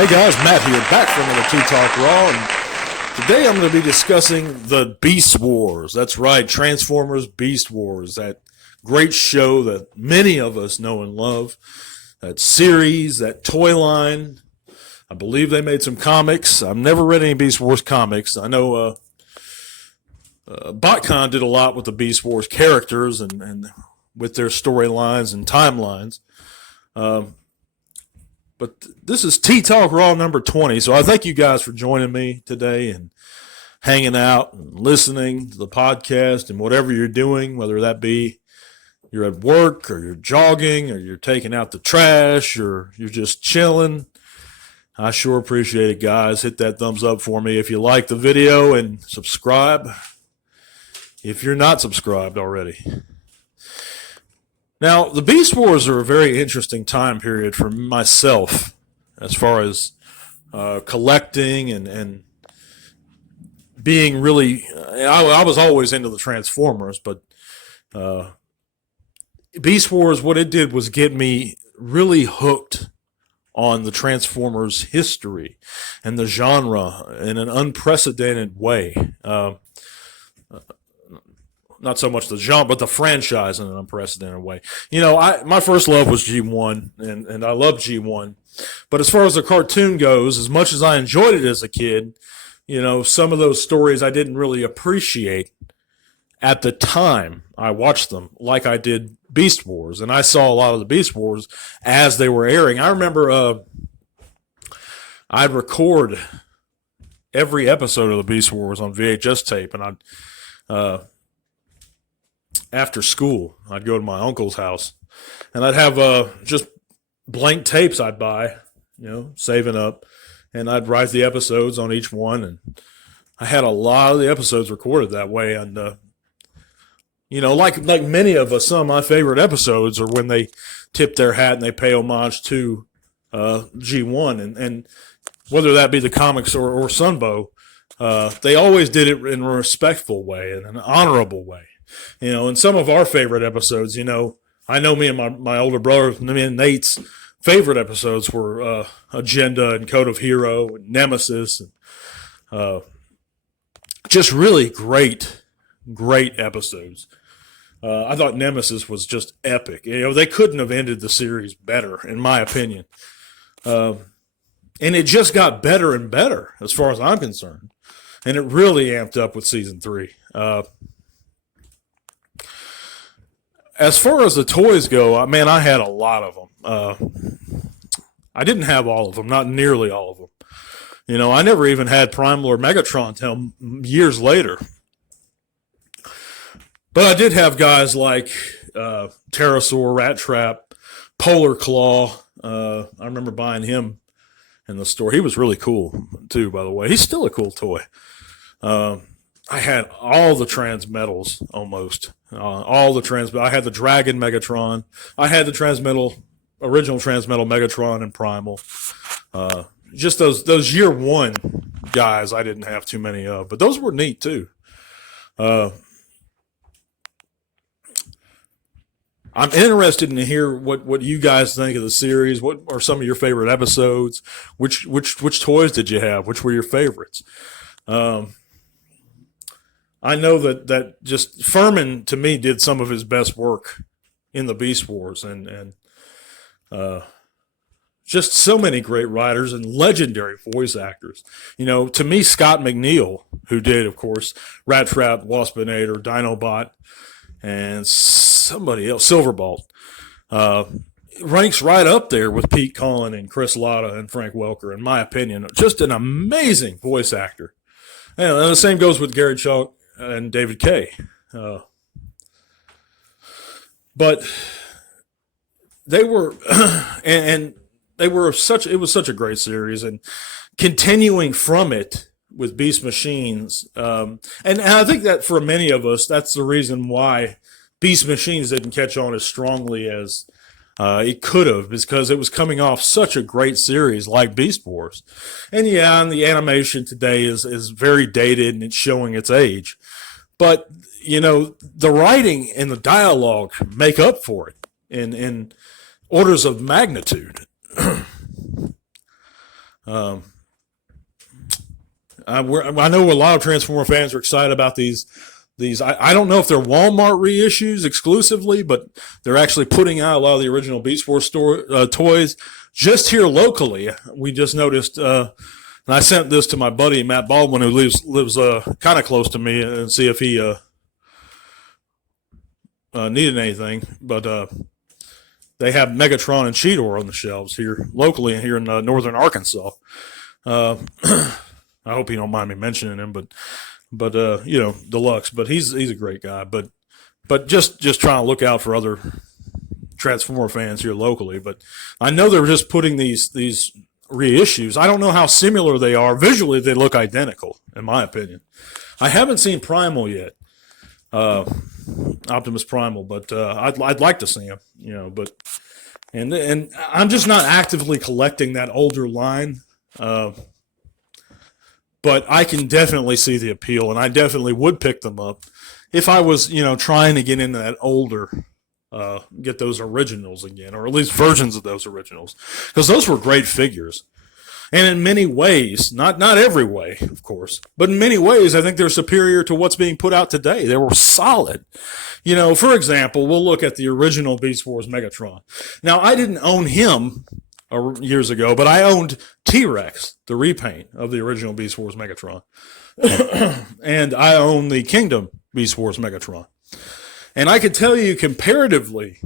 Hey guys, Matt here, back for another Talk Raw, and today I'm going to be discussing the Beast Wars. That's right, Transformers Beast Wars, that great show that many of us know and love, that series, that toy line. I believe they made some comics. I've never read any Beast Wars comics. I know BotCon did a lot with the Beast Wars characters and with their storylines and timelines. But this is Talk Raw number 20, so I thank you guys for joining me today and hanging out and listening to the podcast and whatever you're doing, whether that be you're at work or you're jogging or you're taking out the trash or you're just chilling. I sure appreciate it, guys. Hit that thumbs up for me if you like the video and subscribe if you're not subscribed already. Now, the Beast Wars are a very interesting time period for myself as far as collecting and being really... I was always into the Transformers, but Beast Wars, what it did was get me really hooked on the Transformers history and the genre in an unprecedented way. Not so much the genre, but the franchise in an unprecedented way. You know, my first love was G1, and I love G1. But as far as the cartoon goes, as much as I enjoyed it as a kid, you know, some of those stories I didn't really appreciate at the time I watched them, like I did Beast Wars. And I saw a lot of the Beast Wars as they were airing. I remember I'd record every episode of the Beast Wars on VHS tape, and I'd... after school, I'd go to my uncle's house, and I'd have just blank tapes I'd buy, you know, saving up, and I'd write the episodes on each one, and I had a lot of the episodes recorded that way, and you know, like many of us, some of my favorite episodes are when they tip their hat and they pay homage to G1, and whether that be the comics or Sunbow, they always did it in a respectful way and an honorable way. You know, in some of our favorite episodes, you know, I know me and my older brother, me and Nate's favorite episodes were Agenda and Code of Hero and Nemesis. And, just really great episodes. I thought Nemesis was just epic. You know, they couldn't have ended the series better, in my opinion. And it just got better and better, as far as I'm concerned. And it really amped up with season 3. As far as the toys go, man, I had a lot of them. I didn't have all of them, not nearly all of them. You know, I never even had Primal or Megatron until years later. But I did have guys like Pterosaur, Rat Trap, Polar Claw. I remember buying him in the store. He was really cool, too, by the way. He's still a cool toy. I had all the Transmetals almost. I had the Dragon Megatron. I had the original Transmetal Megatron and Primal. Just those year one guys I didn't have too many of, but those were neat too. I'm interested in hear what you guys think of the series. What are some of your favorite episodes? Which toys did you have? Which were your favorites? I know that just Furman, to me, did some of his best work in the Beast Wars, and just so many great writers and legendary voice actors. You know, to me, Scott McNeil, who did, of course, Rat Trap, Waspinator, Dinobot, and somebody else, Silverbolt, ranks right up there with Pete Cullen and Chris Latta and Frank Welker, in my opinion. Just an amazing voice actor. And the same goes with Gary Chalk and David Kay. But they were, and they were it was such a great series, and continuing from it with Beast Machines. And I think that for many of us, that's the reason why Beast Machines didn't catch on as strongly as it could have, is because it was coming off such a great series like Beast Wars. And yeah, and the animation today is very dated and it's showing its age. But, you know, the writing and the dialogue make up for it in orders of magnitude. I know a lot of Transformer fans are excited about these. I don't know if they're Walmart reissues exclusively, but they're actually putting out a lot of the original Beast Wars toys just here locally. We just noticed, and I sent this to my buddy Matt Baldwin, who lives kind of close to me, and see if he needed anything. But they have Megatron and Cheetor on the shelves here locally, and here in northern Arkansas. I hope you don't mind me mentioning him, but Deluxe. But he's a great guy. But just trying to look out for other Transformer fans here locally. But I know they're just putting these reissues. I don't know how similar they are. Visually, they look identical, in my opinion. I haven't seen Primal yet, Optimus Primal, but I'd like to see him. But and I'm just not actively collecting that older line. But I can definitely see the appeal, and I definitely would pick them up if I was, trying to get into that older, get those originals again, or at least versions of those originals, because those were great figures. And in many ways, not every way, of course, but in many ways, I think they're superior to what's being put out today. They were solid. For example, we'll look at the original Beast Wars Megatron. Now, I didn't own him years ago, but I owned T-Rex, the repaint of the original Beast Wars Megatron. And I own the Kingdom Beast Wars Megatron. And I can tell you comparatively,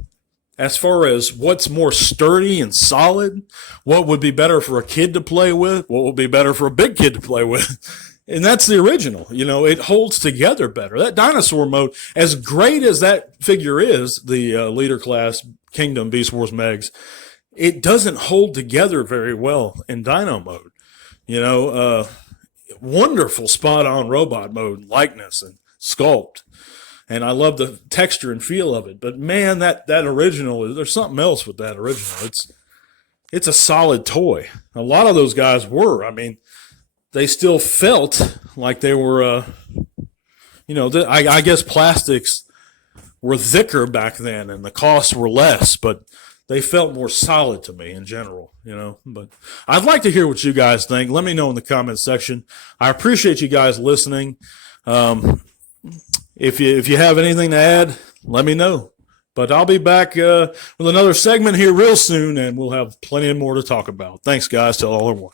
as far as what's more sturdy and solid, what would be better for a kid to play with, what would be better for a big kid to play with, and that's the original. It holds together better. That dinosaur mode, as great as that figure is, the leader class Kingdom Beast Wars Megs, it doesn't hold together very well in Dino mode. Wonderful spot-on robot mode, likeness and sculpt. And I love the texture and feel of it. But man, that original, there's something else with that original. It's a solid toy. A lot of those guys were. I mean, they still felt like they were, I guess plastics were thicker back then and the costs were less, but they felt more solid to me in general, But I'd like to hear what you guys think. Let me know in the comments section. I appreciate you guys listening. If you have anything to add, let me know. But I'll be back with another segment here real soon, and we'll have plenty more to talk about. Thanks, guys. Till all are one.